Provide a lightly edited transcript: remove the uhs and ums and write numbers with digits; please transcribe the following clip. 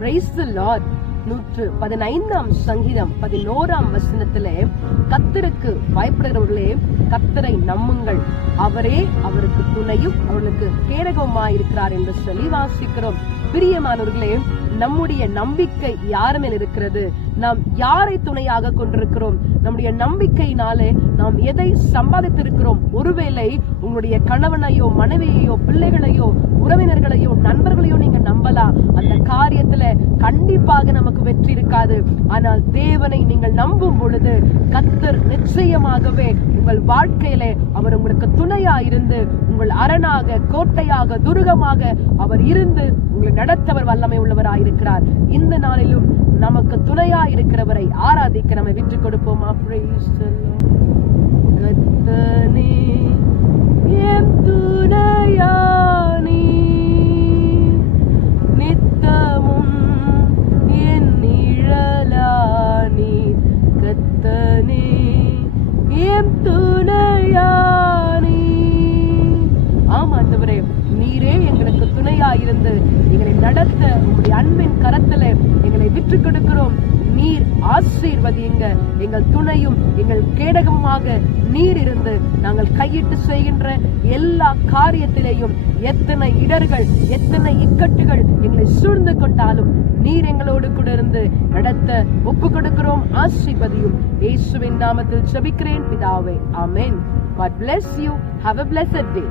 Praise the Lord. 115 சங்கீதம் 11 கர்த்தருக்கு பயப்படுகிறவர்களே கர்த்தரை நம்புங்கள், அவரே அவருக்கு துணையும் அவர்களுக்கு கேடகமாய் இருக்கிறார் என்று சொல்லி வாசிக்கிறோம். பிரியமானவர்களே, நம்முடைய நம்பிக்கை யார் மேல் இருக்கிறது? நாம் யாரை துணையாக கொண்டிருக்கிறோம்? நம்முடைய நம்பிக்கையினாலே நாம் எதை சம்பாதித்திருக்கிறோம்? ஒருவேளை உங்களுடைய கணவனையோ மனைவியையோ பிள்ளைகளையோ உறவினர்களையோ நண்பர்களையோ நீங்க நம்பலாம். அந்த காரியத்துல கண்டிப்பாக நமக்கு வெற்றி இருக்காது. ஆனால் தேவனை நீங்கள் நம்பும் பொழுது கர்த்தர் நிச்சயமாகவே உங்கள் வாழ்க்கையிலே அவர் உங்களுக்கு துணையா இருந்து உங்கள் அரணாக கோட்டையாக துருகமாக அவர் இருந்து உங்களை நடத்தவர் வல்லமை உள்ளவராயிருக்கிறார். இந்த நாளிலும் நமக்கு துணையா இருக்கிறவரை ஆராதிக்க நம்ம விட்டுக் கொடுப்போமா? கர்த்தனே என் துணையானி, நித்தமும் என் நிழலானி. கர்த்தனே என் துணையானி. ஆமாண்டவரே, நீரே எங்களுக்கு துணையா இருந்து எங்களை நடத்த உங்களுடைய அன்பின் கரத்துல எங்களை விற்றுக் கொடுக்கிறோம். நீர் ஆசீர்வதிங்க. எங்கள் துணையும் எங்கள் கேடகமாக நீர் இருந்து நாங்கள் கையிட்டு செய்கின்ற எல்லா காரியத்திலேயும் எத்தனை இடர்கள் எத்தனை இக்கட்டுகள் எங்களை சூழ்ந்து கொண்டாலும் நீர் எங்களோடு கூட இருந்து நடத்த ஒப்பு கொடுக்கிறோம். ஆசீர்வதியும். இயேசுவின் நாமத்தில் ஜெபிக்கிறேன் பிதாவே, ஆமென். God bless you. Have a blessed day.